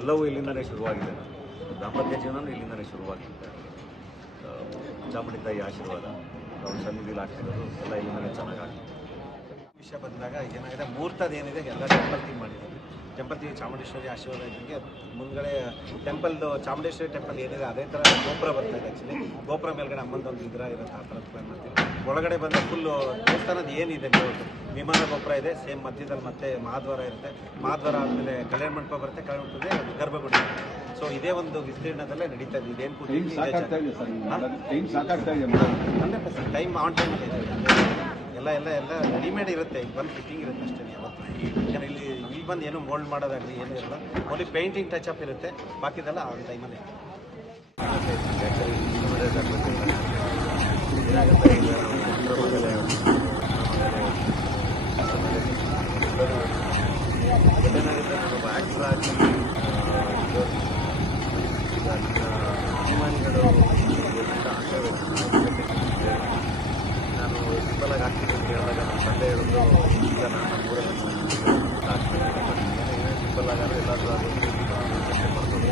ಎಲ್ಲವೂ ಇಲ್ಲಿಂದಲೇ ಶುರುವಾಗಿದೆ. ದಾಂಪತ್ಯ ಜೀವನ ಇಲ್ಲಿಂದಲೇ ಶುರುವಾಗಿದೆ. ಚಾಮುಂಡಿ ತಾಯಿ ಆಶೀರ್ವಾದ, ಅವ್ರ ಸನ್ನಿಧಿಲಿ ಆಗ್ತಿರೋದು ಎಲ್ಲ ಇಲ್ಲಿಂದಲೇ ಚೆನ್ನಾಗಿ ಆಗ್ತದೆ ವಿಷಯ ಬಂದಾಗ ಏನಾಗಿದೆ? ಮುಹೂರ್ತದ ಏನಿದೆ? ಎಲ್ಲ ಟೆಂಪಲ್ ಥೀಮ್ ಮಾಡಿದ್ದೀವಿ. ಟೆಂಪಲ್ ಚಾಮುಂಡೇಶ್ವರಿ ಆಶೀರ್ವಾದ ಇದ್ದಂಗೆ ಮುಂದ್ಗಡೆ ಟೆಂಪಲ್ದು ಚಾಮುಂಡೇಶ್ವರಿ ಟೆಂಪಲ್ ಏನಿದೆ, ಅದೇ ಥರ ಗೋಪುರ ಬರ್ತಾ ಇದೆ ಆ್ಯಕ್ಚುಲಿ ಗೋಪುರ ಮೇಲ್ಗಡೆ ಅಮ್ಮಂದೊಂದು ವಿಗ್ರಹ ಇರುತ್ತೆ, ಆ ಥರ ಪ್ಲಾನ್ ಒಳಗಡೆ ಬಂದ ಫುಲ್ಲು ದೇವಸ್ಥಾನದ ಏನಿದೆ ನೀವು? ವಿಮಾನ ಗೊಬ್ಬರ ಇದೆ ಸೇಮ್ ಮಧ್ಯದಲ್ಲಿ ಮತ್ತೆ ಮಹಾದ್ವಾರ ಇರುತ್ತೆ. ಮಹಾದ್ವಾರ ಆದಮೇಲೆ ಕಲ್ಯಾಣ ಮಂಟಪ ಬರುತ್ತೆ ಕಲ್ಯಾಣ ಮಂಟಪದಲ್ಲಿ ಗರ್ಭಗುಡಿ ಸೊ ಇದೇ ಒಂದು ವಿಸ್ತೀರ್ಣದಲ್ಲೇ ನಡೀತಾ ಇದೆ. ಇದೇನು ಟೈಮ್ ಕೂತಿದೆ ಇದೆ ಸರ್ ಟೈಮ್ ಸಾಕಾಗ್ತಾ ಇದೆ madam. Hundred percent. Time on time ಇದೆ. ಎಲ್ಲ ಎಲ್ಲ ಎಲ್ಲ ರೆಡಿಮೇಡ್ ಇರುತ್ತೆ. ಬಂದು ಫಿಟ್ಟಿಂಗ್ ಇರುತ್ತೆ ಅಷ್ಟೇ ಯಾವತ್ತು ಯಾಕಂದ್ರೆ ಇಲ್ಲಿ ಇಲ್ಲಿ ಬಂದು ಏನು ಮೋಲ್ಡ್ ಮಾಡೋದಾಗಲಿ ಏನೂ ಇರಲ್ಲ. ಓನ್ಲಿ ಪೇಂಟಿಂಗ್ ಟಚ್ ಅಪ್ ಇರುತ್ತೆ. ಬಾಕಿದೆಲ್ಲ ಆನ್ ಟೈಮಲ್ಲಿ ನನ್ನ ಅಭಿಮಾನಿಗಳು. ನಾನು ಸಿಂಪಲಾಗಿ ಆಗ್ತೀನಿ ಅಂತ ಹೇಳಿದಾಗ ನಮ್ಮ ತಂದೆ ಹೇಳಿದ್ರು ಈಗ ನಾನು ಊರಲ್ಲಿ ಆಗ್ತೇನೆ ಏನೇ ಸಿಂಪಲ್ ಆಗಾದ್ರೆ ಎಲ್ಲಾದರೂ ಅದು ಚರ್ಚೆ ಮಾಡ್ಕೊಂಡು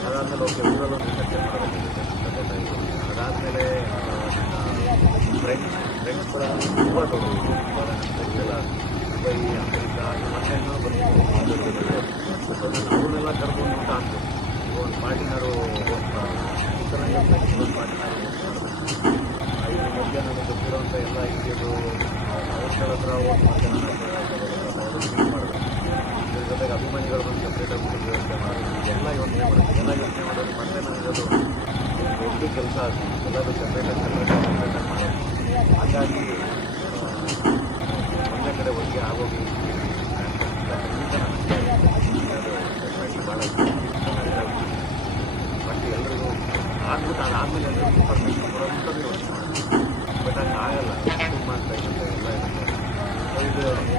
ಅದಾದಮೇಲೆ ಓಕೆ ಊರಲ್ಲೊಂದು ಚರ್ಚೆ ಮಾಡಬೇಕಾಗುತ್ತೆ ತಂದೆ ಅದಾದಮೇಲೆ ಫ್ರೆಂಡ್ಸ್ ಫ್ರೆಂಡ್ಸ್ ಕೂಡ ತುಂಬ ದೊಡ್ಡದು ತುಂಬ ಎಲ್ಲ ದುಬೈ ಮತ್ತೆ ಇನ್ನೂ ಬಂದು ಅವ್ರನ್ನೆಲ್ಲ ಕರ್ಕೊಂಡು ಊಟ ಹಾಕ್ಬೇಕು ಈಗ ಒಂದು ಪಾರ್ಟಿನಾರು ಉತ್ತರಾಂಗ ಫ್ರೆಂಡ್ಸ್ ಒಂದು ಪಾರ್ಟಿನಾರು ಇದ್ರ ಮಧ್ಯೆ ನನಗೆ ಗೊತ್ತಿರೋಂಥ ಎಲ್ಲ ಹಿರಿಯರು ಅವ್ರ ಹತ್ರ ಮಾಡಬೇಕು ಇದ್ರ ಜೊತೆಗೆ ಅಭಿಮಾನಿಗಳು ಸಪ್ರೇಟಾಗಿ ಊಟದ ವ್ಯವಸ್ಥೆ ಮಾಡೋದು ಯೋಚನೆ ಮಾಡೋದು ಎಲ್ಲ ಯೋಚನೆ ಮಾಡೋದು ಒಂದು ಕೆಲಸ ಅದು ಎಲ್ಲರೂ ಸಪ್ರೇಟಾಗಿ ಸಪ್ರೇಟಾಗಿ ಸಪ್ರೇಟಾಗಿ ಮಾಡೋದು ಹಾಗಾಗಿ ಒಂದೇ ಕಡೆ ಒಟ್ಟಿಗೆ ಆಗೋಗಿ ಖಂಡಿತ ನನಗೆ ಅದು ಡೆಫಿನೆಟ್ಲಿ ಭಾಳ ಬಟ್ ಎಲ್ರಿಗೂ ಆಗ್ಬಿಟ್ಟು ಅದಾದಮೇಲೆ ಎಲ್ಲರಿಗೂ ಇನ್ಫಾರ್ಮೇಷನ್ ಕೊಡೋಂಥದ್ದು ಯೋಚನೆ ಮಾಡೋದು ಬಟ್ ಹಂಗೆ ಆಗಲ್ಲ ಕುಟುಂಬ ಅಂತ ಇರುತ್ತೆ ಎಲ್ಲ ಇರುತ್ತೆ ಸೊ ಇದು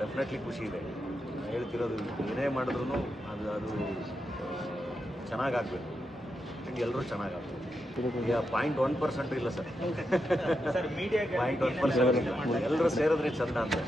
ಡೆಫಿನೆಟ್ಲಿ ಖುಷಿ ಇದೆ. ಹೇಳ್ತಿರೋದು ಏನೇ ಮಾಡಿದ್ರು ಅದು ಅದು ಚೆನ್ನಾಗಾಗಬೇಕು. ಆ್ಯಂಡ್ ಎಲ್ಲರೂ ಚೆನ್ನಾಗಾಗಬೇಕು. ಈಗ ಪಾಯಿಂಟ್ ಒನ್ ಪರ್ಸೆಂಟ್ ಇಲ್ಲ ಸರ್. ಪಾಯಿಂಟ್ ಒನ್ ಪರ್ಸೆಂಟ್ ಎಲ್ಲರೂ ಸೇರಿದ್ರೆ ಚಂದ ಅಂತ